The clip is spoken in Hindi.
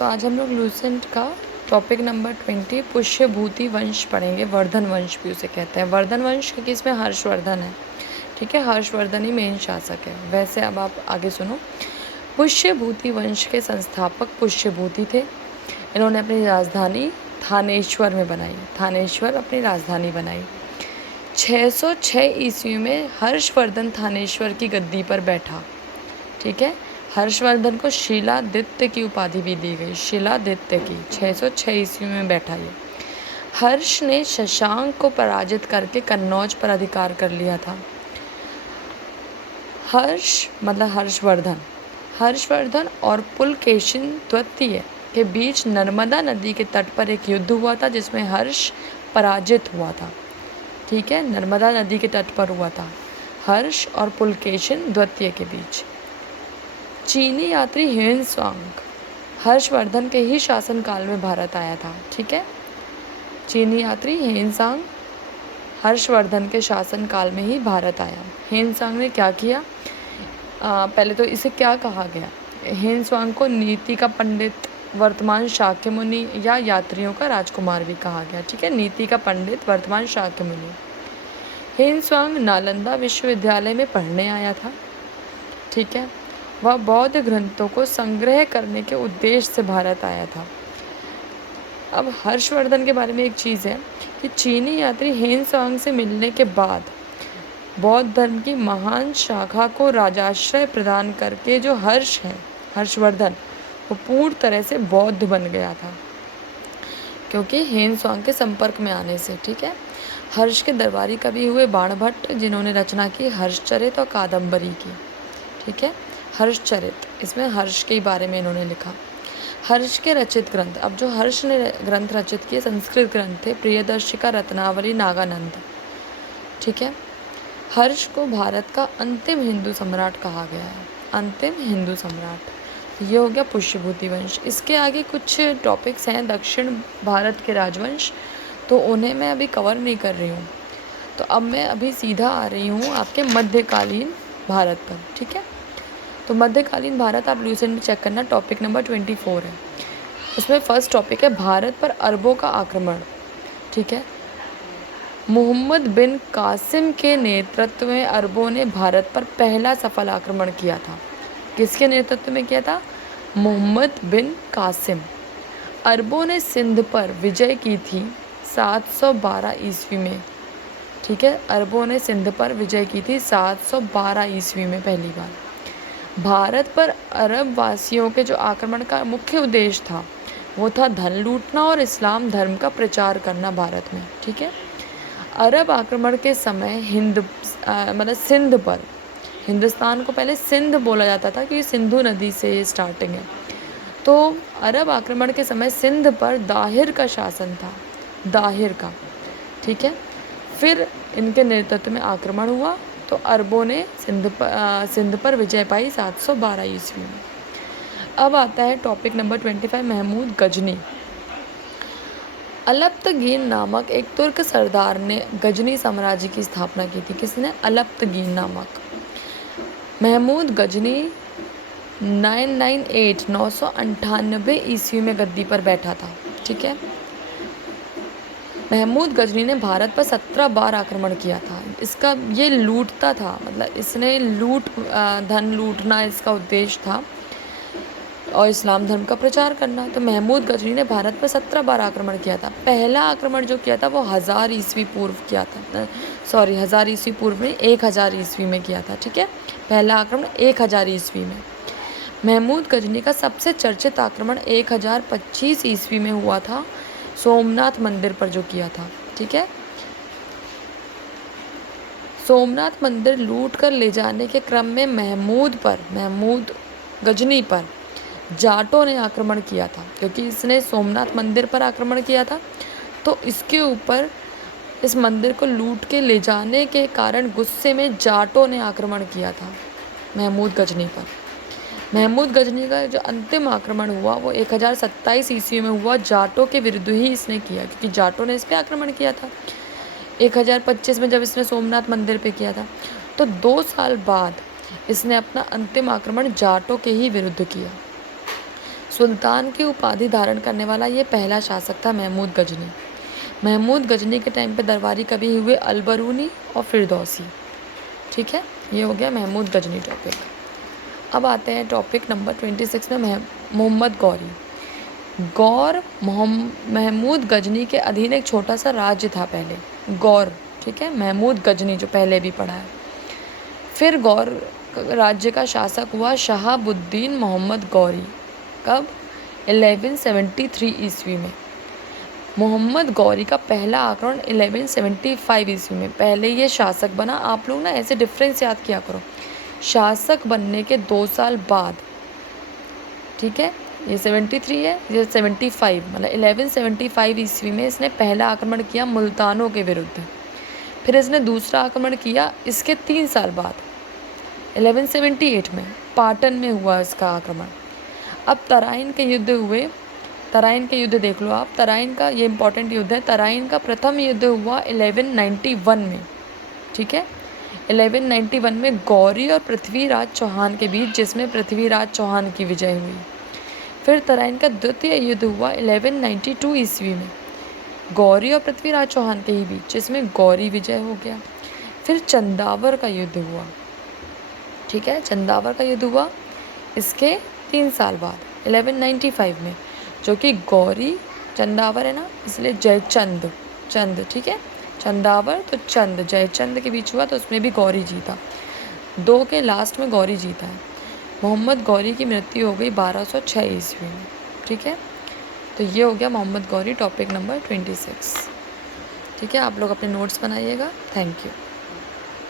तो आज हम लोग लूसेंट का टॉपिक नंबर 20 पुष्यभूति वंश पढ़ेंगे। वर्धन वंश भी उसे कहते हैं। वर्धन वंश क्योंकि इसमें हर्षवर्धन है, ठीक है, हर्षवर्धन ही मेन शासक है। वैसे अब आप आगे सुनो। पुष्यभूति वंश के संस्थापक पुष्यभूति थे। इन्होंने अपनी राजधानी थानेश्वर में बनाई। थानेश्वर अपनी राजधानी बनाई। 606 ईस्वी में हर्षवर्धन थानेश्वर की गद्दी पर बैठा, ठीक है। हर्षवर्धन को शिलादित्य की उपाधि भी दी गई, शिलादित्य की। 606 ईस्वी में बैठा ये। हर्ष ने शशांक को पराजित करके कन्नौज पर अधिकार कर लिया था। हर्ष मतलब हर्षवर्धन और पुलकेशिन द्वितीय के बीच नर्मदा नदी के तट पर एक युद्ध हुआ था जिसमें हर्ष पराजित हुआ था, ठीक है। नर्मदा नदी के तट पर हुआ था हर्ष और पुलकेशिन द्वितीय के बीच। चीनी यात्री ह्वेनसांग हर्षवर्धन के ही शासनकाल में भारत आया था, ठीक है। चीनी यात्री ह्वेनसांग हर्षवर्धन के शासनकाल में ही भारत आया। ह्वेनसांग ने क्या किया? पहले तो इसे क्या कहा गया? ह्वेनसांग को नीति का पंडित, वर्तमान शाक्य मुनि या यात्रियों का राजकुमार भी कहा गया, ठीक है। नीति का पंडित, वर्तमान शाक्य मुनि। ह्वेनसांग नालंदा विश्वविद्यालय में पढ़ने आया था, ठीक है। वह बौद्ध ग्रंथों को संग्रह करने के उद्देश्य से भारत आया था। अब हर्षवर्धन के बारे में एक चीज़ है कि चीनी यात्री ह्वेनसांग से मिलने के बाद बौद्ध धर्म की महान शाखा को राजाश्रय प्रदान करके जो हर्ष है, हर्षवर्धन, वो पूर्ण तरह से बौद्ध बन गया था क्योंकि ह्वेनसांग के संपर्क में आने से, ठीक है। हर्ष के दरबारी कवि हुए बाणभट्ट, जिन्होंने रचना की हर्षचरित और कादम्बरी की, ठीक है। हर्षचरित, इसमें हर्ष के बारे में इन्होंने लिखा। हर्ष के रचित ग्रंथ, अब जो हर्ष ने ग्रंथ रचित किए संस्कृत ग्रंथ थे, प्रियदर्शिका, रत्नावली, नागानंद, ठीक है। हर्ष को भारत का अंतिम हिंदू सम्राट कहा गया है, अंतिम हिंदू सम्राट। ये हो गया पुष्यभूति वंश। इसके आगे कुछ टॉपिक्स हैं दक्षिण भारत के राजवंश, तो उन्हें मैं अभी कवर नहीं कर रही हूँ। तो अब मैं अभी सीधा आ रही हूँ आपके मध्यकालीन भारत पर, ठीक है। तो मध्यकालीन भारत आप लूसेंट में चेक करना, टॉपिक नंबर 24 है। उसमें फर्स्ट टॉपिक है भारत पर अरबों का आक्रमण, ठीक है। मोहम्मद बिन कासिम के नेतृत्व में अरबों ने भारत पर पहला सफल आक्रमण किया था। किसके नेतृत्व में किया था? मोहम्मद बिन कासिम। अरबों ने सिंध पर विजय की थी 712 ईस्वी में, ठीक है। अरबों ने सिंध पर विजय की थी 712 ईस्वी में पहली बार। भारत पर अरब वासियों के जो आक्रमण का मुख्य उद्देश्य था वो था धन लूटना और इस्लाम धर्म का प्रचार करना भारत में, ठीक है। अरब आक्रमण के समय मतलब सिंध पर, हिंदुस्तान को पहले सिंध बोला जाता था क्योंकि सिंधु नदी से स्टार्टिंग है। तो अरब आक्रमण के समय सिंध पर दाहिर का शासन था, दाहिर का, ठीक है। फिर इनके नेतृत्व में आक्रमण हुआ तो अरबों ने सिंध पर विजय पाई 712 ईस्वी में। अब आता है टॉपिक नंबर 25, महमूद गजनी। अलप्तगीन नामक एक तुर्क सरदार ने गजनी साम्राज्य की स्थापना की थी। किसने? अलप्तगीन नामक। महमूद गजनी 998 ईस्वी में गद्दी पर बैठा था, ठीक है। महमूद गजनी ने भारत पर 17 बार आक्रमण किया था। इसका ये लूटता था, मतलब इसने धन लूटना इसका उद्देश्य था और इस्लाम धर्म का प्रचार करना। तो महमूद गजनी ने भारत पर 17 बार आक्रमण किया था। पहला आक्रमण जो किया था वो 1000 ईस्वी पूर्व किया था, 1000 ईस्वी पूर्व में 1000 ईस्वी में किया था, ठीक है। पहला आक्रमण 1000 ईस्वी में। महमूद गजनी का सबसे चर्चित आक्रमण 1025 ईस्वी में हुआ था, सोमनाथ मंदिर पर जो किया था, ठीक है। सोमनाथ मंदिर लूट कर ले जाने के क्रम में महमूद गजनी पर जाटों ने आक्रमण किया था। क्योंकि इसने सोमनाथ मंदिर पर आक्रमण किया था तो इसके ऊपर, इस मंदिर को लूट के ले जाने के कारण गुस्से में जाटों ने आक्रमण किया था महमूद गजनी पर। महमूद गजनी का जो अंतिम आक्रमण हुआ वो 1027 ईस्वी में हुआ। जाटों के विरुद्ध ही इसने किया क्योंकि जाटों ने इस पर आक्रमण किया था 1025 में जब इसने सोमनाथ मंदिर पे किया था। तो 2 साल बाद इसने अपना अंतिम आक्रमण जाटों के ही विरुद्ध किया। सुल्तान की उपाधि धारण करने वाला ये पहला शासक था महमूद गजनी। महमूद गजनी के टाइम पे दरबारी कवि हुए अलबरूनी और फिरदौसी। ठीक है, ये हो गया महमूद गजनी टॉपिक। अब आते हैं टॉपिक नंबर 26 में मोहम्मद गौरी। महमूद गजनी के अधीन एक छोटा सा राज्य था पहले, गौर। ठीक है, महमूद गजनी जो पहले भी पढ़ा है। फिर गौर राज्य का शासक हुआ शहाबुद्दीन मोहम्मद गौरी। कब? 1173 ईस्वी में। मोहम्मद गौरी का पहला आक्रमण 1175 ईस्वी में। पहले ये शासक बना। आप लोग ना ऐसे डिफरेंस याद किया करो, शासक बनने के 2 साल बाद। ठीक है, ये 73 है, ये 75, मतलब 1175 ईस्वी में इसने पहला आक्रमण किया मुल्तानों के विरुद्ध। फिर इसने दूसरा आक्रमण किया इसके 3 साल बाद 1178 में पाटन में हुआ इसका आक्रमण। अब तराइन के युद्ध हुए। तराइन के युद्ध देख लो आप। तराइन का ये इंपॉर्टेंट युद्ध है। तराइन का प्रथम युद्ध हुआ 1191 में। ठीक है, 1191 में गौरी और पृथ्वीराज चौहान के बीच, जिसमें पृथ्वीराज चौहान की विजय हुई। फिर तराइन का द्वितीय युद्ध हुआ 1192 ईस्वी में, गौरी और पृथ्वीराज चौहान के ही बीच, जिसमें गौरी विजय हो गया। फिर चंदावर का युद्ध हुआ। ठीक है, चंदावर का युद्ध हुआ इसके 3 साल बाद 1195 में, जो कि गौरी, चंदावर है ना इसलिए जयचंद, चंद। ठीक है, चंदावर तो चंद, जयचंद के बीच हुआ, तो उसमें भी गौरी जीता। 2 के लास्ट में गौरी जीता है। मोहम्मद गौरी की मृत्यु हो गई 1206 ईस्वी में। ठीक है, तो ये हो गया मोहम्मद गौरी टॉपिक नंबर 26। ठीक है, आप लोग अपने नोट्स बनाइएगा। Thank you.